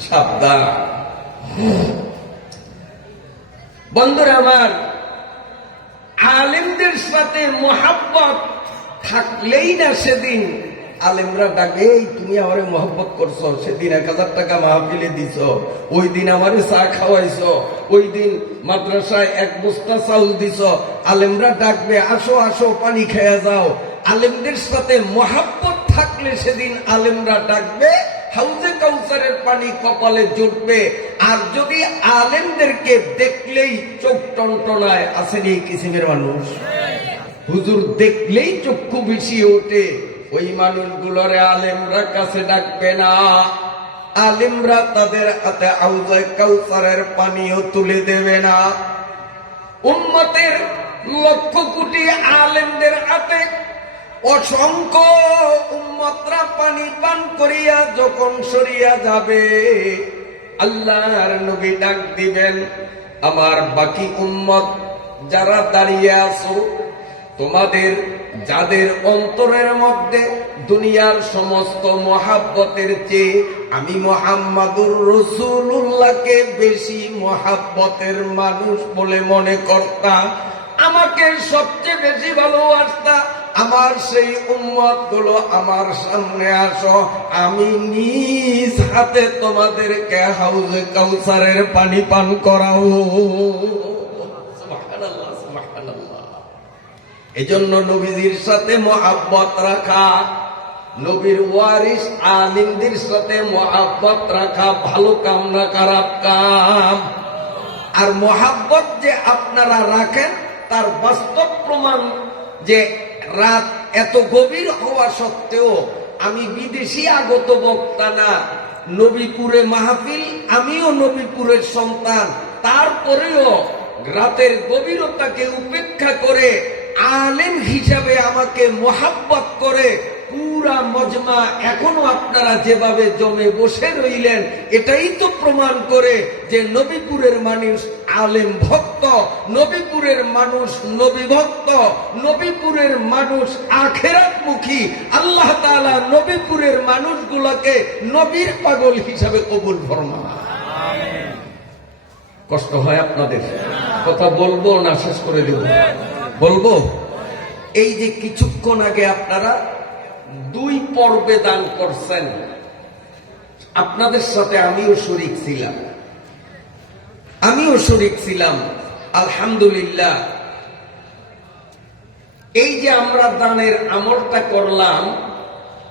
সাবধান। বন্ধুরা আমার আলেমদের সাথে মোহাব্বত থাকলেই না সেদিন আলেমরা ডাকে "এই, তুমি আমারে মহব্বত করছ সেদিন এক হাজার টাকা মাহফিলে দিছ ওই দিন আমারে চা খাওয়াইছ ওই দিন মাদ্রাসায় এক বস্তা চাউল দিছ। আলেমরা ডাকবে আসো আসো পানি খেয়ে যাও। আলেমদের সাথে মহাব্বত থাকলে সেদিন আলেমরা ডাকবে হাউজে কাউসারের পানি কপালে জুটবে। আর যদি আলেমদেরকে দেখলেই চোখ টনটনায় আসেনি এই কিসিমের মানুষ? হুজুর দেখলেই চক্ষু ভিসিয়ে ওঠে। ওই মানুষগুলোরে আলেমরা কাছে ডাকবে না। আলেমরা তাদের হাতে আউজে কাউসারের পানিও তুলে দেবে না। উম্মতের লক্ষ কোটি আলেমদের হাতে অসংখ্য উম্মতরা পানি পান করিয়া যখন সরিয়া যাবে, আল্লাহর নবী ডাক দিবেন, আমার বাকি উম্মত যারা দাঁড়িয়ে আছো, তোমাদের, যাদের অন্তরের মধ্যে দুনিয়ার সমস্ত মহাব্বতের চেয়ে আমি মোহাম্মদুর রসুল্লাহকে বেশি মহাব্বতের মানুষ বলে মনে করতাম আমাকে সবচেয়ে বেশি ভালোবাসতা আমার সেই উম্মতগুলো আমার সামনে আসো। আমি নিজ হাতে তোমাদেরকে হাউজে কাউসারের পানি পান করাও। এজন্য নবীজির সাথে মহাব্বত রাখা, নবীর ওয়ারিস আলিমদের সাথে মহাব্বত রাখা, ভালো কাম না খারাপ কাম। আর মহাব্বত যে আপনারা রাখেন, তার বাস্তব প্রমাণ যে রাত এত গভীর হওয়া সত্ত্বেও আমি বিদেশি আগত বক্তা না। নবীপুরে মাহফিল, আমিও নবীপুরের সন্তান। তারপরেও রাতের গভীরতাকে উপেক্ষা করে আলেম হিসাবে আমাকে মোহাব্বত করে পুরা মজমা এখনও আপনারা যেভাবে জমে বসে রইলেন, এটাই তো প্রমাণ করে যে নবীপুরের মানুষ আলেম ভক্ত, নবীপুরের মানুষ নবী ভক্ত, নবীপুরের মানুষ আখেরাত মুখী আল্লাহ তাআলা নবীপুরের মানুষগুলোকে নবীর পাগল হিসাবে কবুল ফরমা কষ্ট হয় আপনাদের? কথা বলব না শেষ করে দেব? বলব? এই যে কিছুক্ষণ আগে আপনারা দুই পর্বে দান করছেন। আপনাদের সাথে আমিও শরিক ছিলাম। আমিও শরিক ছিলাম, আলহামদুলিল্লাহ। এই যে আমরা দানের আমলটা করলাম,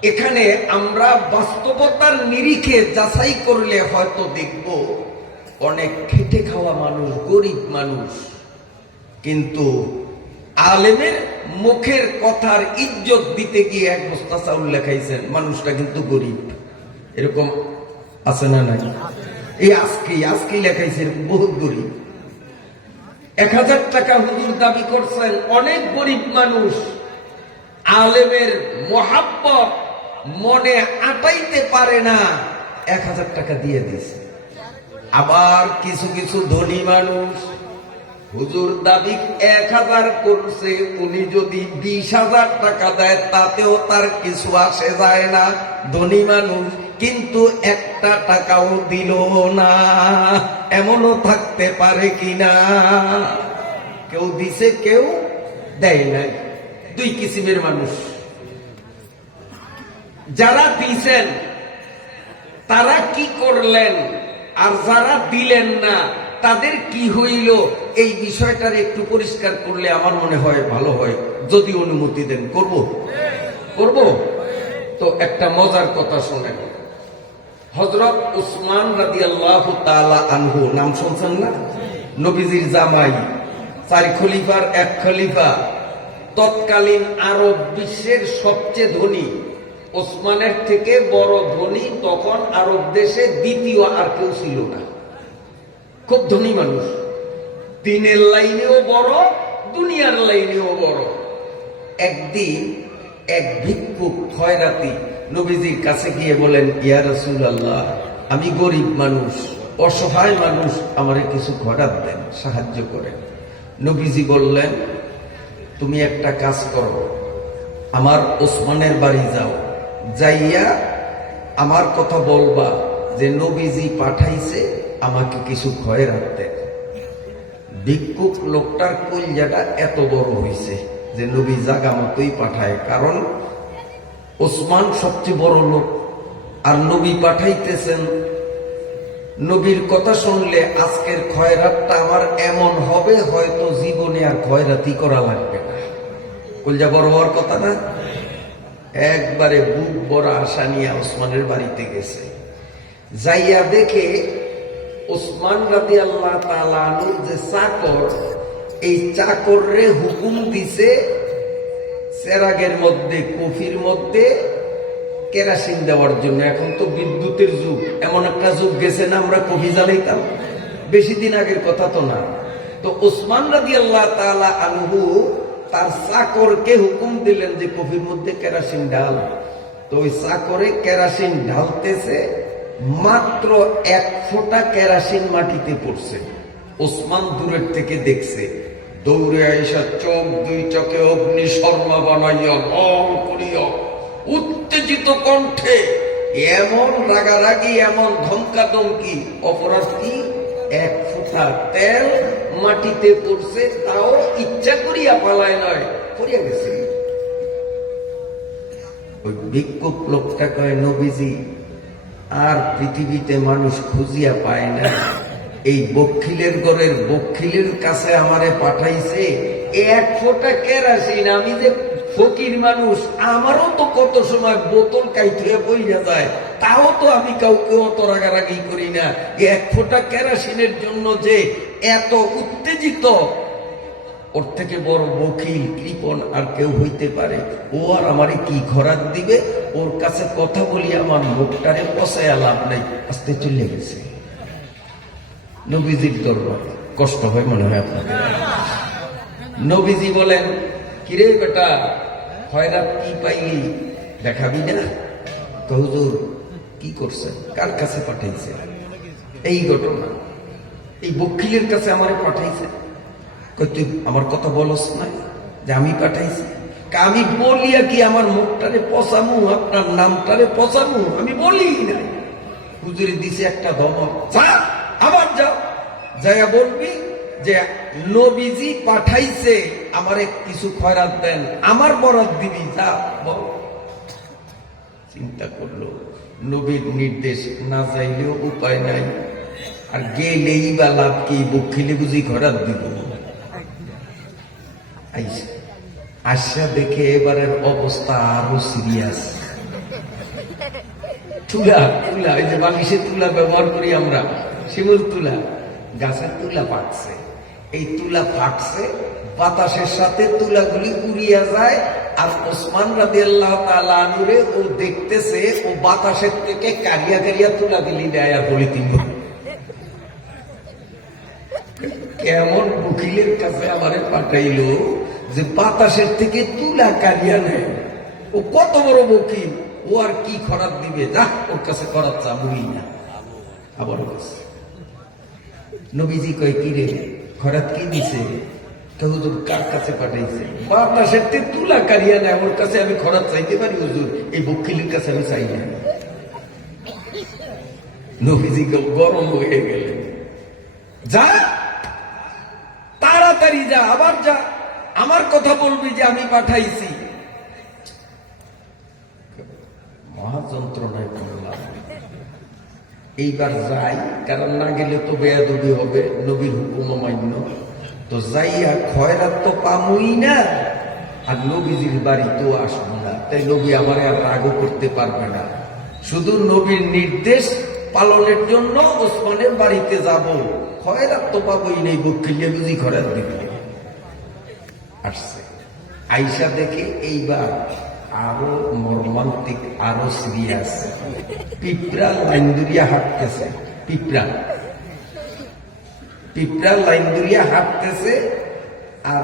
এখানে আমরা বাস্তবতার নিরিখে যাচাই করলে হয়তো দেখব, অনেক খেটে খাওয়া মানুষ, গরিব মানুষ। কিন্তু আলেমের মুখের কথার ইজ্জত দিতে গিয়ে এক বস্তা চাউল লেখাইছেন, মানুষটা কিন্তু গরিব। এরকম আছে না নাই? এই আজকে আজকে লেখাইছেন, বহুত গরিব। এক হাজার টাকা হুজুর দাবি করছেন, অনেক গরিব মানুষ, আলেমের মহাব্বত মনে আটাইতে পারে না। এক হাজার টাকা দিয়ে দিছে আবার কিছু কিছু ধনী মানুষ হুজুর দাবি এক হাজার করছে, উনি যদি বিশ হাজার টাকা দেয়, তাতেও তার কিছু আসে যায় না। ধনী মানুষ কিন্তু একটা টাকাও দিল না। এমনও থাকতে পারে কিনা? কেউ দিছে, কেউ দেয় নাই। দুই কিসিমের মানুষ। যারা দিছেন, তারা কি করলেন? আর যারা দিলেন না তাদের কি হইল, এই বিষয়টার একটু পরিষ্কার করলে আমার মনে হয় ভালো হয়। যদি অনুমতি দেন, করব? করব? তো একটা মজার কথা শোনেন। হজরত উসমান রাদি আল্লাহ আনহু, নাম শুনছেন না? নবীজির জামাই, চার খলিফার এক খলিফা, তৎকালীন আরব বিশ্বের সবচেয়ে ধনী ওসমানের থেকে বড় ধনী, তখন আরব দেশে দ্বিতীয় আর কেউ ছিল না। খুব ধনী মানুষ। দিনের লাইনেও বড়, দুনিয়ার লাইনেও বড়। একদিন এক ভিক্ষুক খয়রাতি নবীজির কাছে গিয়ে বলেন, ইয়া রসুল আল্লাহ আমি গরিব মানুষ, অসহায় মানুষ, আমারে কিছু ঘটাত দেন, সাহায্য করেন। নবীজি বললেন, তুমি একটা কাজ করো, আমার ওসমানের বাড়ি যাও, যাইয়া আমার কথা বলবা যে নবীজি পাঠাইছে আমাকে কিছু ক্ষয় রাখতে। ভিক্ষুক লোকটার কলজাটা এত বড় হয়েছে যে নবী জাগা মতোই পাঠায়, কারণ ওসমান সবচেয়ে বড় লোক। আর নবী পাঠাইতেছেন, নবীর কথা শুনলে আজকের খয়রাতটা আমার এমন হবে, হয়তো জীবনে আর খয়রাতি করা লাগবে না। কলজা বড় হওয়ার কথা না? একবারে বুক বড় আশা নিয়ে ওসমানের বাড়িতে গেছে। যাইয়া দেখে ওসমান রাদি আল্লাহ তালানুর যে চাকর, এই চাকর রে হুকুম দিছে চেরাগের মধ্যে, কফির মধ্যে কেরাসিন দেওয়ার জন্য। এখন তো বিদ্যুতের যুগ, এমন একটা যুগ গেছে না আমরা কফি জ্বালাইতাম? বেশি দিন আগের কথা তো না। তো ওসমান রাদি আল্লাহ তালা আনহু তার চাকরকে হুকুম দিলেন যে কফির মধ্যে কেরাসিন ঢাল। তো ওই চাকরে কেরাসিন ঢালতেছে মাত্র এক ফোঁটা কেরাসিন মাটিতে পড়ছে। ওসমান দূরের থেকে দেখছে। দৌড়ে আইসা চোখ দুই চোখে অগ্নি শর্মা বানাইয়া করিয়া উত্তেজিত কণ্ঠে, এমন রাগারাগি, এমন ধমকাধমকি, অপরাধ কি? এক ফোঁটা তেল মাটিতে পড়ছে, তাও ইচ্ছা করিয়া পালায় নয়, করিয়া গেছে। ওই ভিক্ষুক লোকটা কয়, নবীজি আর পৃথিবীতে মানুষ খুঁজিয়া পায় না। এই বক্ষিলের ঘরের বক্ষিলের কাছে আমারে পাঠাইছে, এক ফোঁটা কেরাসিন। আমি যে ফকির মানুষ, আমারও তো কত সময় বোতল কাইতুয়ে বইয়া যায়, তাও তো আমি কাউকে অত রাগারাগি করি না। এক ফোঁটা কেরাসিনের জন্য যে এত উত্তেজিত ওর থেকে বড় বকিল কৃপন আর কেউ হইতে পারে। ও আর আমারে কি খরাক দিবে? ওর কাছে কথা বলি আমার মুখটারে পচায় লাভ নাই। আস্তে চলে গেছে। নবীজির দরবার। কষ্ট হয় মনে হয় আপনাদের। নবীজি বলেন, কিরে বেটা হয়রাত কি পাইলি? দেখাবি না? তো হুজুর, কি করছে? কার কাছে পাঠাইছে? এই ঘটনা। এই বকিলের কাছে আমারে পাঠাইছে। তুই আমার কথা বলস না? যে আমি পাঠাইছি। আমি বলিয়া কি আমার মুখটারে পচামু? আপনার নামটারে পচামু? আমি বলি না হুজুরে দিছে একটা ধমক আবার যাও। যাইয়া বলবি যে, নবীজি পাঠাইছে, আমারে কিছু খয়রাত দেন। আমার বরাত দিবি, যা, বল। চিন্তা করল, নবীর নির্দেশ না চাইলেও উপায় নাই। আর গেলেই বা লাভ কি? বক্ষিলে বুঝি খরাত দিব। আসা দেখে এবারের অবস্থা আরও সিরিয়াস তুলা তুলা এই যে বালিশে তুলা ব্যবহার করি আমরা, শিমুল তুলা। গাছের তুলা পাকছে এই তুলা ফাটছে, বাতাসের সাথে তুলাগুলি উড়িয়া যায়। আর ওসমান রাদি আল্লাহ তালুরে ও দেখতেছে, ও বাতাসের থেকে কারিয়া কারিয়া তুলা গিলি দেয় আর বলি তিন কেমন উকিলের কাছে আমারে পাঠাইলো যে বাতাসের থেকে তুলা কারিয়া নেয়। ও কত বড় বকিল ও আর কি খরাত দিবে? যা, ওর কাছে খরাত চাবুই না। আবার নবীজি কয়, কি রে খরাত কি দিছে? তো হুজুর কার কাছে পাঠাইছে? বাতাসের থেকে তুলা কারিয়া নেয়, ওর কাছে আমি খরাত চাইতে পারি হুজুর, এই বকিলের কাছে আমি চাই না। নবীজি গরম হয়ে গেলেন যা যা আবার যা, আমার কথা বলবি যে আমি পাঠাইছি। এইবার যাই, কারণ না গেলে তো বেয়াদবি হবে, নবীর হুকুম অমান্য। তো যাইয়া খয়রাত তো পামুই না, আর নবীজির বাড়িতেও আসব না। তাই নবী আমার আর রাগও করতে পারবে না। শুধু নবীর নির্দেশ পালনের জন্য ওসমানের বাড়িতে যাব। খয়রাত তো পাবোই নেই বক্ষিলে বুঝি খয়রাত দিবি। আসছে। আইসা দেখে এইবার আরও মর্মান্তিক, আরও সিরিয়াস পিঁপড়া লাইন দুরিয়া হাঁটতেছে, পিঁপড়া। পিঁপড়া লাইন দুরিয়া হাঁটতেছে আর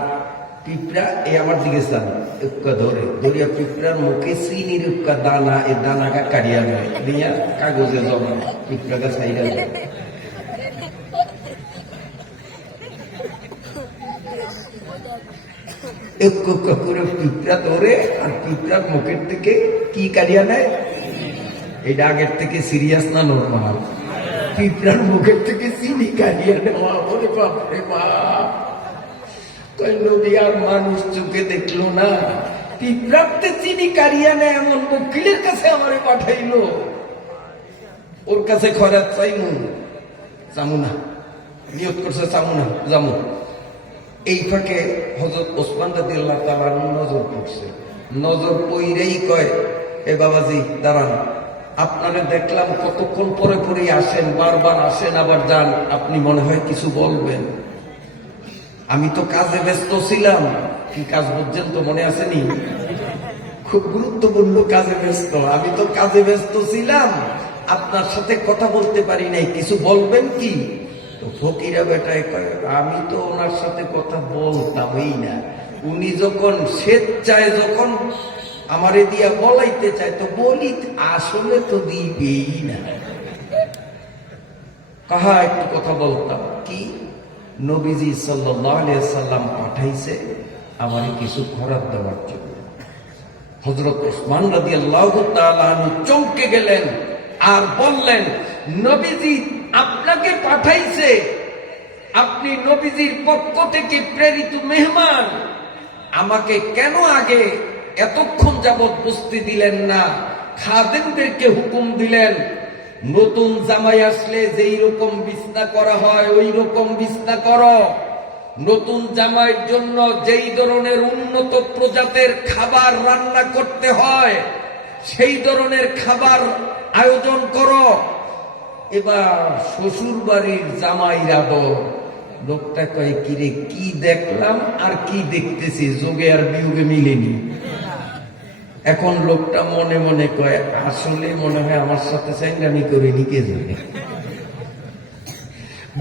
পিঁপড়া এ আমার দিকে চান উক্কা ধরে। ধরিয়া পিঁপড়ার মুখে চিনির উক্কা দানা এ দানাটা কাটিয়া নেয় দিয়া কাগজে জমা পিঁপড়াটা সাইডা দেয়। একটু একটু করে পিঁপড়া ধরে আর পিঁপড়ার মুখের থেকে কি কাটিয়া নেয়? এটা আগের থেকে সিরিয়াস না নর্মাল পিঁপড়ার মুখের থেকে চিনি কাড়িয়ে নেওয়া, ওরে বাপ! রে বাপ নবী আর মানুষ চোখে দেখল না? পিঁপড়াতে চিনি কাড়িয়ে নেয়, এমন উকিলের কাছে আমারে পাঠাইলো। ওর কাছে খরাত চাইমু। যামু না নিয়োগ করছে চামু না যামু। এই ফাঁকে হজরত ওসমান রাদি আল্লাহ তালার নজর পড়ছে। নজর পইরেই কয়, এ বাবাজি, দাঁড়ান। আপনারে দেখলাম কতক্ষণ পরে পরে আসেন, বারবার আসেন, আবার যান। আপনি মনে হয় কিছু বলবেন। আমি তো কাজে ব্যস্ত ছিলাম। কি কাজ বুঝছেন তো, মনে আসেনি খুব গুরুত্বপূর্ণ কাজে ব্যস্ত। আমি তো কাজে ব্যস্ত ছিলাম। আপনার সাথে কথা বলতে পারি নাই। কিছু বলবেন কি? তো ফকিরা বেটায় কয়, আমি তো ওনার সাথে কথা বলতামই না। উনি যখন স্বেচ্ছায় যখন আমারে দিয়া বলাইতে চায়, তো বলি আসলে তো দিবেই না। কাহা, একটু কথা বলতাম। কি? নবীজি সাল্লাম পাঠাইছে আমার কিছু খরাত দেওয়ার জন্য। হজরত ওসমান রাজি আল্লাহ চমকে গেলেন আর বললেন, নবীজি আপনাকে পাঠাইছে। আপনি নবীজির পক্ষ থেকে প্রেরিত মেহমান। আমাকে কেন আগে এতক্ষণ যাবৎ বসতে দিলেন না? খাদেমদেরকে হুকুম দিলেন, নতুন জামাই আসলে যেই রকম বিছনা করা হয়, ওই রকম বিছনা করো। নতুন জামাইয়ের জন্য যেই ধরনের উন্নত প্রজাতের খাবার রান্না করতে হয়, সেই ধরনের খাবার আয়োজন করো। এবার শ্বশুর বাড়ির জামাইর আদর লোকটা কয়, কিরে, কি দেখলাম আর কি দেখতেছি? যোগে আর বিয়োগে মিলেনি। এখন লোকটা মনে মনে কয়, আসলে মনে হয় আমার সাথে স্যাঙ্গানি করে নিকে যাবে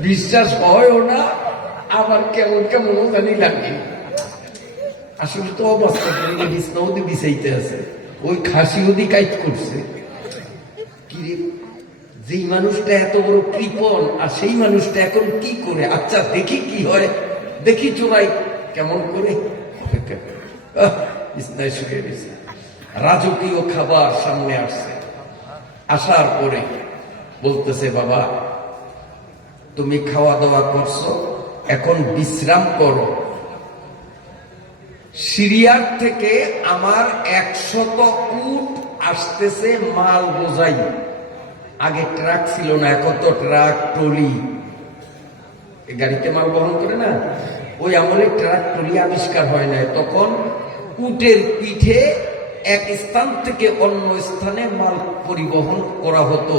বিশ্বাস হয়ও না, আবার কেমন কেমন জানি লাগে। আসলে তো অবস্থা বিছনা ওদি বিছাইতে আছে, ওই খাসি ওদি কাইট করছে। কিরে যেই মানুষটা এত বড় কৃপণ, আর সেই মানুষটা এখন কি করে? আচ্ছা দেখি কি হয়। দেখি চোরাই কেমন করে। রাজকীয় খাবার সামনে আসছে। আসার পরে বলতেছে, বাবা, তুমি খাওয়া দাওয়া করছ, এখন বিশ্রাম করো। সিরিয়ার থেকে আমার একশত উট আসতেছে মাল বোঝাই। আগে ট্রাক ছিল না, এখন তো ট্রাক, ট্রলি। গাড়িতে মাল বহন করে না? ওই আমলে ট্রাক, ট্রলি আবিষ্কার হয় না তখন উটের পিঠে এক স্থান থেকে অন্য স্থানে মাল পরিবহন করা হতো।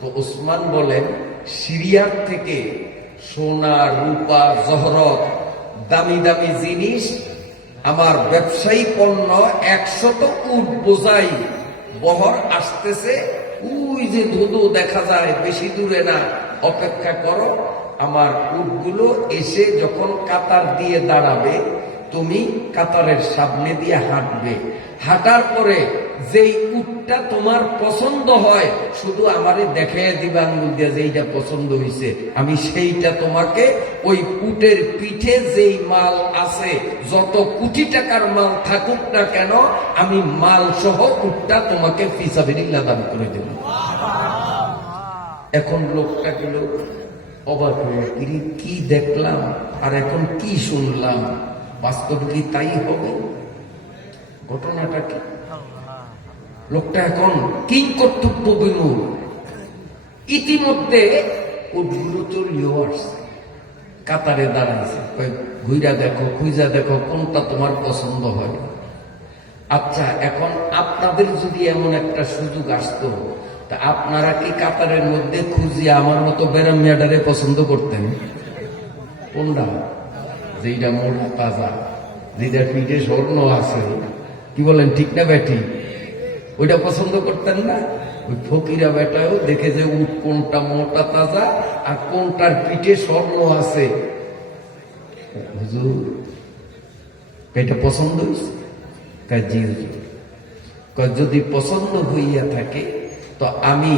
তো ওসমান বলেন, সিরিয়ার থেকে সোনা, রূপা, জহরত, দামি দামি জিনিস, আমার ব্যবসায়ী পণ্য একশত উট বোঝাই বহর আসতেছে ওই যে ধুধু দেখা যায়, বেশি দূরে না। অপেক্ষা করো, আমার উটগুলো এসে যখন কাতার দিয়ে দাঁড়াবে তুমি কাতারের সামনে দিয়ে হাঁটবে। হাঁটার পরে যেই উটটা তোমার পছন্দ হয়, শুধু আমারে দেখাইয়া দিবা আঙ্গুল দিয়া যে পছন্দ হয়েছে আমি সেইটা তোমাকে ওই উটের পিঠে যেই মাল আছে, যত কোটি টাকার মাল থাকুক না কেন, আমি মাল সহ উটটা তোমাকে ফিসাবিল্লা দান করে দেব। এখন লোকটা গেল, অবাক হয়ে কি দেখলাম? আর এখন কি শুনলাম? বাস্তব কি তাই হবে? ঘটনাটা কি? লোকটা এখন কি কর্তব্য বিমূল ইতিমধ্যে আসছে। কাতারে দাঁড়াইছে। ঘুইরা দেখো, খুঁজা দেখো, কোনটা তোমার পছন্দ হয়? আচ্ছা এখন আপনাদের যদি এমন একটা সুযোগ আসতো, তা আপনারা কি কাতারের মধ্যে খুঁজিয়ে আমার মতো বেরাম মেয়াডারে পছন্দ করতেন? কোনটা? যেইটা মোটা তাজা যেটা পিঠে স্বর্ণ আছে, কি বলেন, ঠিক না ব্যাটি? ওইটা পছন্দ করতেন না? ওই ফকিরা বেটাও দেখে যে উট কোনটা মোটা তাজা আর কোনটার পিঠে স্বর্ণ আছে। হুজুর, এটা পছন্দ হয়েছে হুজুর। যদি পছন্দ হইয়া থাকে, তো আমি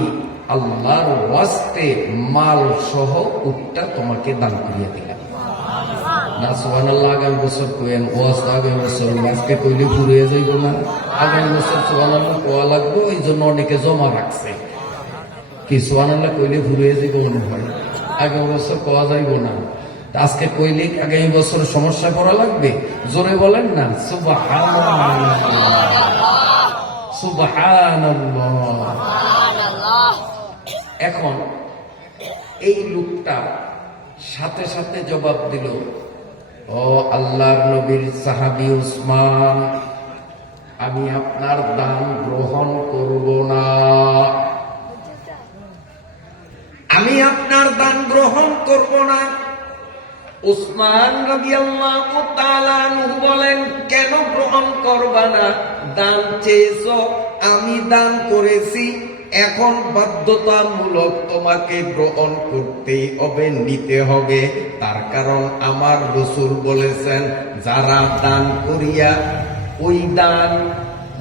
আল্লাহর ওয়াস্তে মাল সহ উটটা তোমাকে দান করিয়া দিলাম। না আগামী বছর আজকে কইলে না। আগামী বছর লাগবে ওই জন্য অনেকে জমা রাখছে। মনে হয়? আগামী বছর না। কইলে আগামী বছর সমস্যা করা লাগবে? জোরে বলেন না। সুবহানাল্লাহ। এখন এই লোকটা সাথে সাথে জবাব দিল ও আল্লাহর নবীর সাহাবি উসমান, আমি আপনার দান গ্রহণ করব না। আমি আপনার দান গ্রহণ করব না। উসমান বলেন, কেন গ্রহণ করবা না? দান চেয়েছো, আমি দান করেছি। এখন বাধ্যতামূলক তোমাকে গ্রহণ করতেই হবে, নিতে হবে। তার কারণ আমার রসুল বলেছেন, যারা দান করিয়া ওই দান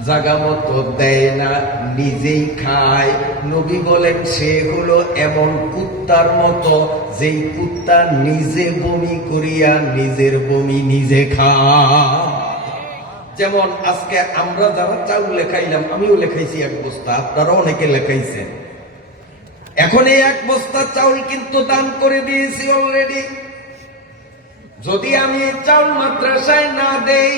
জাগা মতো দেয় না, নিজেই খায়। নবী বলেন, সে হলো এমন কুত্তার মতো, যেই কুত্তা নিজে বমি করিয়া নিজের বমি নিজে খায়। যেমন আজকে আমরা যারা চাউল লেখাইলাম, আমিও লেখাইছি এক বস্তা আপনারা অনেকে লেখাইছেন। এখন এই এক বস্তা চাউল কিন্তু দান করে দিয়েছি অলরেডি যদি আমি চাউল মাদ্রাসায় না দেই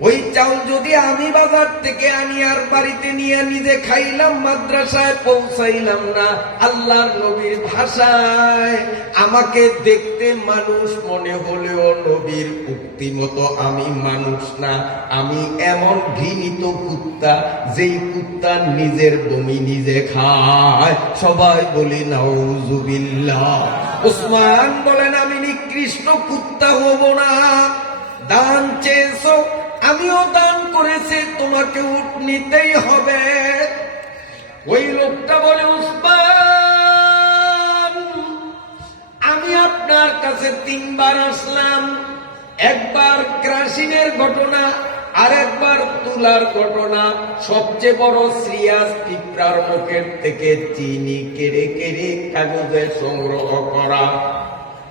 ওই চাউল যদি আমি বাজার থেকে আনি আর বাড়িতে নিয়ে নিজে খাইলাম, মাদ্রাসায় পৌঁছাইলাম না, আল্লাহর নবীর ভাষায়, আমাকে দেখতে মানুষ মনে হলেও নবীর উক্তি মতো আমি মানুষ না। আমি এমন ঘৃণিত কুত্তা, যেই কুত্তা নিজের বমি নিজে খায়। সবাই বলি, নাউজুবিল্লাহ। উসমান বলেন, আমি নিকৃষ্ট কুত্তা হব না। দান চেয়েছো আমিও দান করেছি, তোমাকে উঠ নিতেই হবে। ওই লোকটা বলে, উসমান, আমি আপনার কাছে তিনবার আসলাম। একবার ক্রাসিনের ঘটনা, আর একবার তুলার ঘটনা। সবচেয়ে বড় সিরিয়াস পিঁপড়ার মুখের থেকে চিনি কেড়ে কেড়ে কাগজে সংগ্রহ করা।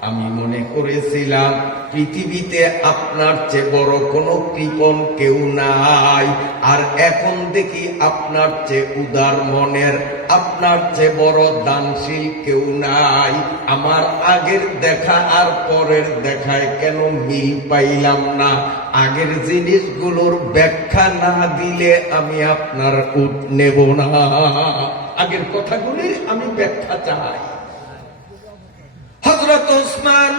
আমি মনে করেছিলাম পৃথিবীতে আপনার চেয়ে বড় কোনো কৃপণ কেউ নাই। আর এখন দেখি আপনার চেয়ে উদার মনের, আপনার চেয়ে বড় দানশীল কেউ নাই। আমার আগের দেখা আর পরের দেখায় কেন মিল পাইলাম না? আগের জিনিসগুলোর ব্যাখ্যা না দিলে আমি আপনার উঠ নেব না। আগের কথাগুলি আমি ব্যাখ্যা চাই। হজরত ওসমান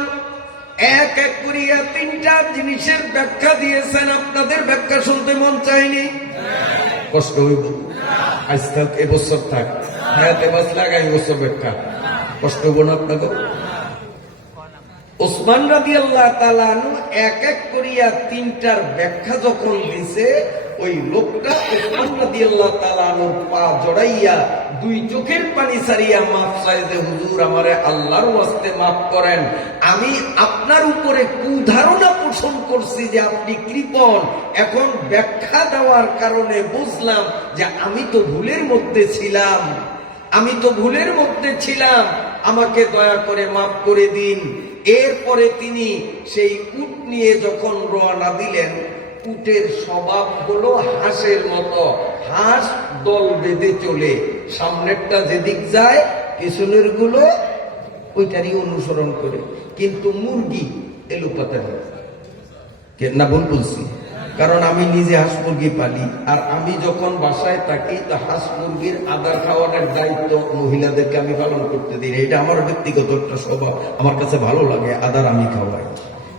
এক এক করিয়া তিনটা জিনিসের ব্যাখ্যা দিয়েছেন। আপনাদের ব্যাখ্যা শুনতে মন চায়নি? কষ্ট হইব। আজ থাক এবছর থাক। হায়াতে বাস লাগাই বছর ব্যাখ্যা। কষ্ট হইব না আপনাকে ওসমান রাদি আল্লাহ তালানু এক এক করিয়া তিনটার ব্যাখ্যা যখন দিছে ওই লোকটা আল্লাহ তালানুর পা জড়াইয়া দুই চোখের পানি সারিয়া মাফ চাইছে, হুজুর, আমারে আল্লাহর ওয়াস্তে মাফ করেন। আমি আপনার উপরে কুধারণা পোষণ করছি যে আপনি কৃপণ। এখন ব্যাখ্যা দেওয়ার কারণে বুঝলাম যে আমি তো ভুলের মধ্যে ছিলাম। আমি তো ভুলের মধ্যে ছিলাম। আমাকে দয়া করে মাফ করে দিন। এরপরে তিনি সেই উট নিয়ে যখন রওনা দিলেন উটের স্বভাব হলো হাঁসের মতো। হাঁস দল বেঁধে চলে। সামনেরটা যেদিক যায় পিছনেরগুলো ওইটারই অনুসরণ করে। কিন্তু মুরগি এলোপাতা না, ভুল বলছি। কারণ আমি নিজে হাঁস মুরগি পালি। আর আমি যখন বাসায় থাকি, তো হাঁস মুরগির আদার খাওয়ানোর দায়িত্ব মহিলাদেরকে আমি পালন করতে দিই। এটা আমার ব্যক্তিগত একটা স্বভাব। আমার কাছে ভালো লাগে আদার আমি খাওয়াই।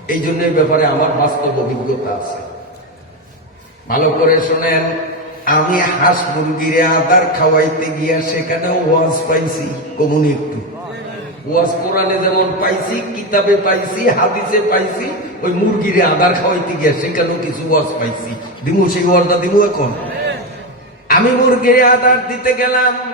এই জন্য ব্যাপারে আমার বাস্তব অভিজ্ঞতা আছে। ভালো করে শোনেন, আমি হাঁস মুরগিরে আদার খাওয়াইতে গিয়া সেখানে ওয়াজ পাইছি, কমুনি একটু। ওয়াজ কোরআনে যেমন পাইছি, কিতাবে পাইছি, হাদিসে পাইছি, ওই মুরগিরে আদার খাওয়াইতে গিয়া সেখানেও কিছু ওয়াজ পাইছি। দিমু সেই ওয়াজটা দিমু এখন। আমি মুরগিরে আদার দিতে গেলাম